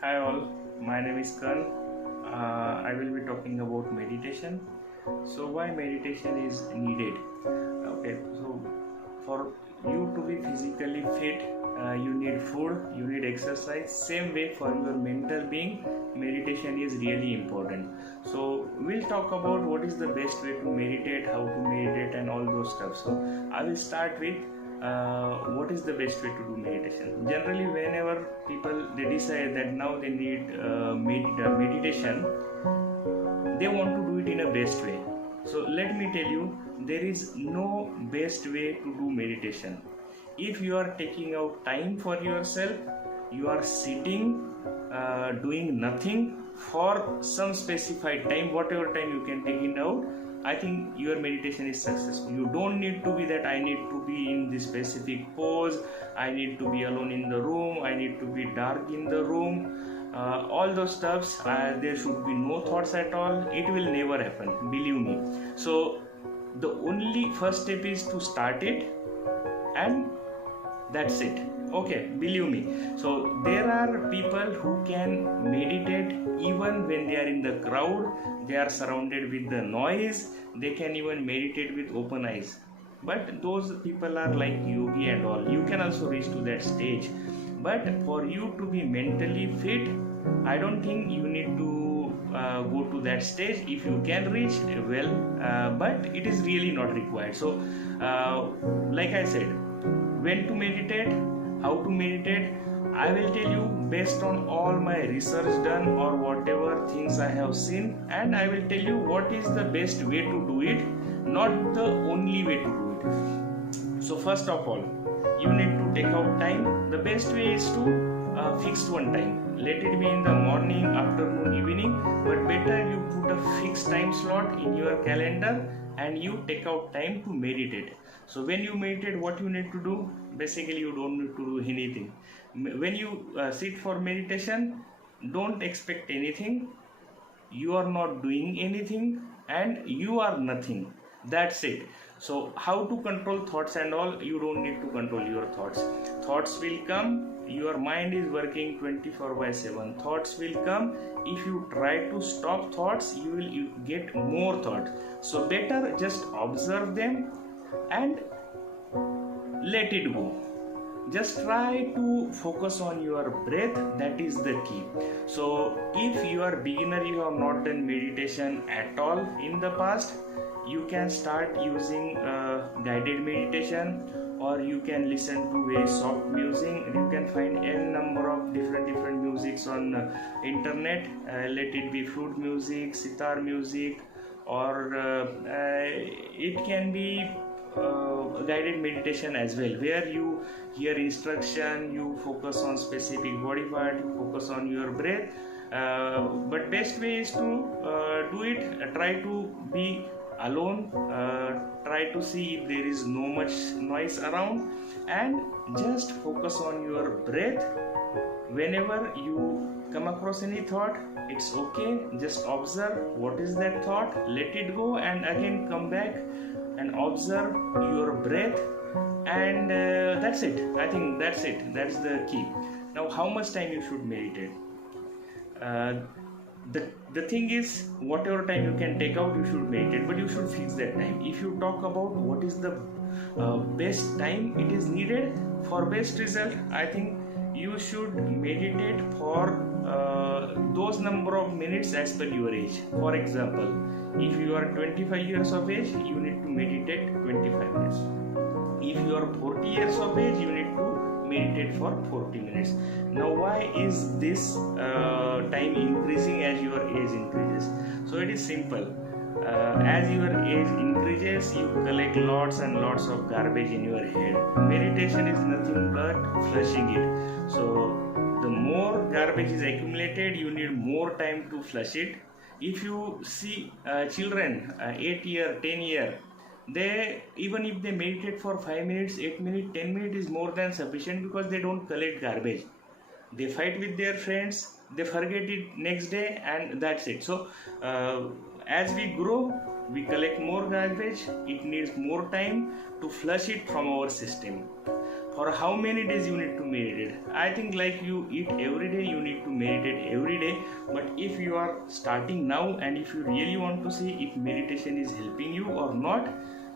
Hi all, my name is Kan. I will be talking about meditation. So why meditation is needed? Okay, so for you to be physically fit, you need food, you need exercise. Same way for your mental being, meditation is really important. So we'll talk about what is the best way to meditate, how to meditate, and all those stuff. So I will start with what is the best way to do meditation. Generally, whenever people they decide that now they need meditation, they want to do it in a best way. So let me tell you, there is no best way to do meditation. If you are taking out time for yourself, you are sitting doing nothing for some specified time, whatever time you can take it out, I think your meditation is successful. You don't need to be that I need to be in this specific pose, I need to be alone in the room, I need to be dark in the room. All those stuffs, there should be no thoughts at all. It will never happen, believe me. So the only first step is to start it, and that's it. Okay, believe me. So there are people who can meditate even when they are in the crowd, they are surrounded with the noise, they can even meditate with open eyes. But those people are like yogi and all. You can also reach to that stage. But for you to be mentally fit, I don't think you need to go to that stage. If you can reach, well, but it is really not required. So like I said, when to meditate, how to meditate, I will tell you based on all my research done or whatever things I have seen, and I will tell you what is the best way to do it, not the only way to do it. So first of all, you need to take out time. The best way is to fix one time. Let it be in the morning, afternoon, evening, but better you put a fixed time slot in your calendar and you take out time to meditate. So when you meditate, what you need to do? Basically, you don't need to do anything. When you sit for meditation, don't expect anything. You are not doing anything and you are nothing. That's it. So how to control thoughts and all? You don't need to control your thoughts. Thoughts will come. Your mind is working 24/7. Thoughts will come. If you try to stop thoughts, you will get more thoughts. So better just observe them and let it go. Just try to focus on your breath. That is the key. So if you are beginner, you have not done meditation at all in the past, you can start using guided meditation, or you can listen to very soft music. You can find n number of different musics on internet. Let it be flute music, sitar music, or it can be guided meditation as well, where you hear instruction, you focus on specific body part, you focus on your breath. But best way is to do it. Try to be alone, try to see if there is no much noise around, and just focus on your breath. Whenever you come across any thought, it's okay, just observe what is that thought, let it go, and again come back and observe your breath, and that's it. I think that's it. That's the key. Now, how much time you should meditate? The thing is, whatever time you can take out, you should meditate, but you should fix that time. If you talk about what is the best time it is needed for best result, I think you should meditate for those number of minutes as per your age. For example, if you are 25 years of age, you need to meditate 25 minutes. If you are 40 years of age, you need to meditate for 40 minutes. Now, why is this time increasing as your age increases? So it is simple. As your age increases, you collect lots and lots of garbage in your head. Meditation is nothing but flushing it. So the more garbage is accumulated, you need more time to flush it. If you see children 8 year, 10 year, they, even if they meditate for 5 minutes, 8 minutes, 10 minutes is more than sufficient, because they don't collect garbage. They fight with their friends, they forget it next day, and that's it. So as we grow, we collect more garbage. It needs more time to flush it from our system. for how many days you need to meditate. I think like you eat every day, you need to meditate every day. But if you are starting now and if you really want to see if meditation is helping you or not,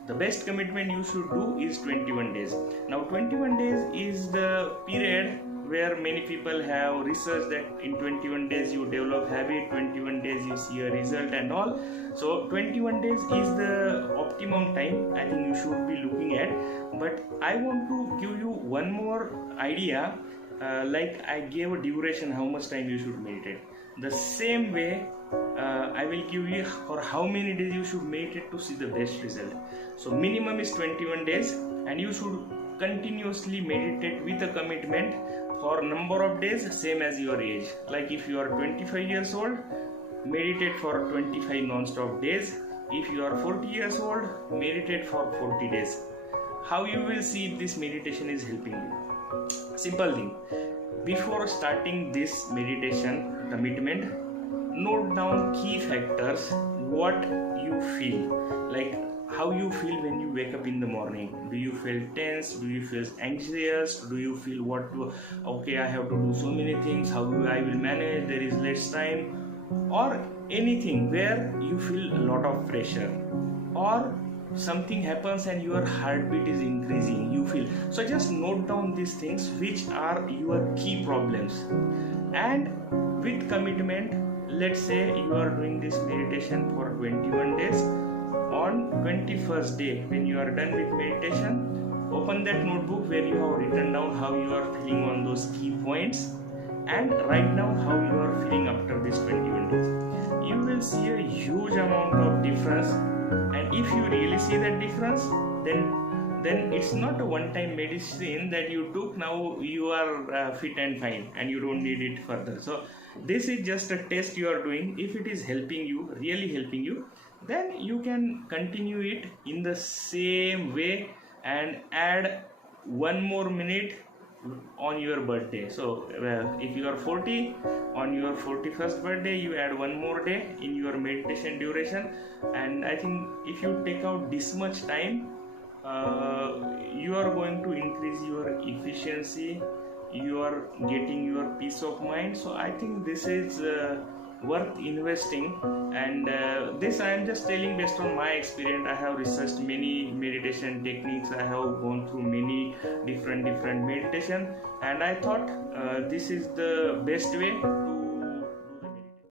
the best commitment you should do is 21 days. Now 21 days is the period where many people have researched that in 21 days you develop habit, 21 days you see a result and all. So 21 days is the optimum time I think you should be looking at. But I want to give you one more idea, like I gave a duration, how much time you should meditate. The same way I will give you for how many days you should meditate to see the best result. So minimum is 21 days and you should continuously meditate with a commitment for number of days same as your age. Like if you are 25 years old, meditate for 25 non-stop days. If you are 40 years old, meditate for 40 days. How you will see this meditation is helping you? Simple thing. Before starting this meditation commitment, note down key factors, what you feel, like how you feel when you wake up in the morning. Do you feel tense? Do you feel anxious? Do you feel okay, I have to do so many things, how I will manage, there is less time, or anything where you feel a lot of pressure, or something happens and your heartbeat is increasing, you feel. So just note down these things which are your key problems, and with commitment, let's say you are doing this meditation for 21 days. On 21st day, when you are done with meditation, open that notebook where you have written down how you are feeling on those key points, and write down how you are feeling after this 21 days. You will see a huge amount of difference, and if you really see that difference, then it's not a one-time medicine that you took, now you are fit and fine and you don't need it further. So this is just a test you are doing. If it is helping you, really helping you, then you can continue it in the same way and add one more minute on your birthday. So if you are 40, on your 41st birthday you add one more day in your meditation duration. And I think if you take out this much time, you are going to increase your efficiency, you are getting your peace of mind. So I think this is worth investing, and this I am just telling based on my experience. I have researched many meditation techniques, I have gone through many different meditation, and I thought this is the best way to